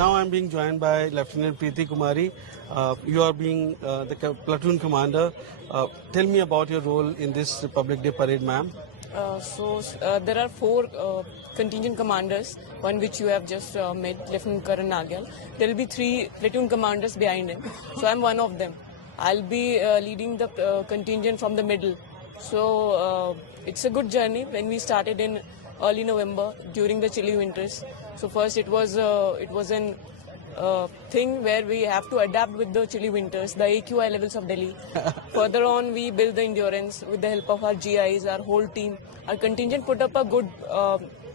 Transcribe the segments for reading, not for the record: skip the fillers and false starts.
Now I'm being joined by Lieutenant Preeti Kumari. You are being the platoon commander. Tell me about your role in this Republic Day parade, ma'am. There are four contingent commanders, one which you have just met, Lieutenant Karan Nagyal. There will be three platoon commanders behind him. So I'm one of them. I'll be leading the contingent from the middle. It's a good journey. When we started in early November during the chilly winters. So first it was an thing where we have to adapt with the chilly winters, the AQI levels of Delhi. Further on, we build the endurance with the help of our GIs, our whole team. Our contingent put up a good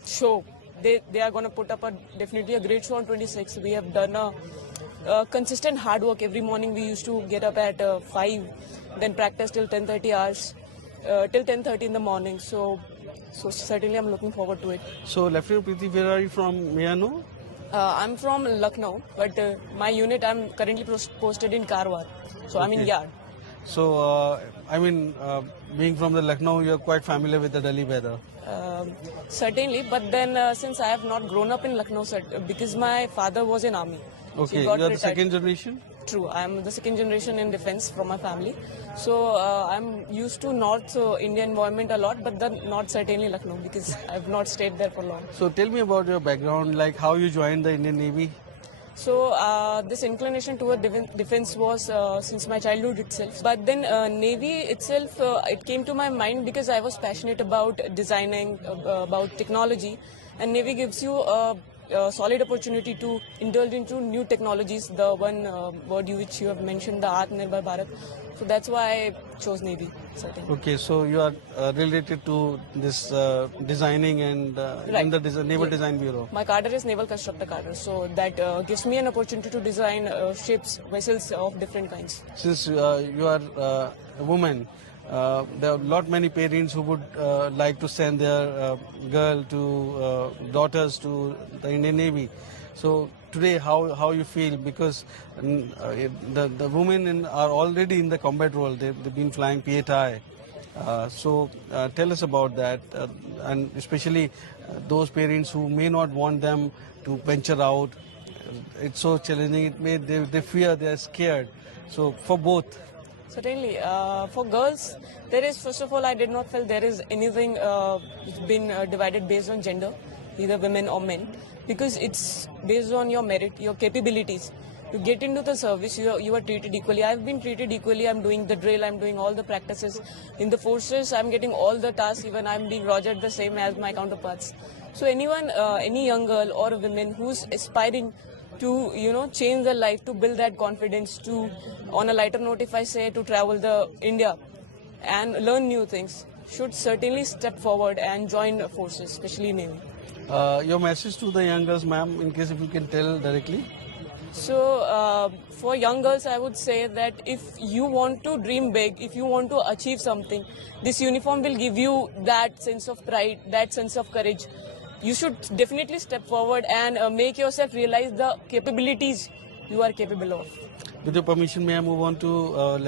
show. They are going to put up definitely a great show on 26. We have done a consistent hard work. Every morning we used to get up at 5, then practice till 10:30 hours, till 10:30 in the morning. So certainly I'm looking forward to it. So, Lieutenant Preeti, where are you from? May I know? I'm from Lucknow, but my unit, I'm currently posted in Karwar. So I'm in Yard. So, being from the Lucknow, you're quite familiar with the Delhi weather. Certainly, but then since I have not grown up in Lucknow, because my father was in army. Okay, so you're the second generation? True, I'm the second generation in defense from my family. So I'm used to North Indian environment a lot, but not certainly Lucknow because I've not stayed there for long. So tell me about your background, like how you joined the Indian Navy. So this inclination toward defense was since my childhood itself. But then Navy itself, it came to my mind because I was passionate about designing, about technology, and Navy gives you a solid opportunity to indulge into new technologies. The one word which you have mentioned, the Atmanirbhar Bharat. So that's why I chose Navy. Certainly. Okay, so you are related to this designing and in the Naval Design Bureau. My cadre is Naval Constructor Cadre, so that gives me an opportunity to design ships, vessels of different kinds. Since you are a woman, there are not many parents who would like to send their daughters to the Indian Navy. So today, how you feel, because the women are already in the combat role. They've been flying P8I. So tell us about that, and especially those parents who may not want them to venture out. It's so challenging. They fear, they are scared. So for both. Certainly. For girls, there is, first of all, I did not feel there is anything been divided based on gender, either women or men, because it's based on your merit, your capabilities. To get into the service, you are treated equally. I've been treated equally. I'm doing the drill, I'm doing all the practices. In the forces, I'm getting all the tasks, even I'm being rogered the same as my counterparts. So anyone, any young girl or a woman who's aspiring to change their life, to build that confidence, to, on a lighter note, if I say, to travel the India and learn new things, should certainly step forward and join forces, especially Navy. Your message to the young girls, ma'am, in case if you can tell directly. So for young girls, I would say that if you want to dream big, if you want to achieve something, this uniform will give you that sense of pride, that sense of courage. You should definitely step forward and make yourself realize the capabilities you are capable of. With your permission, may I move on to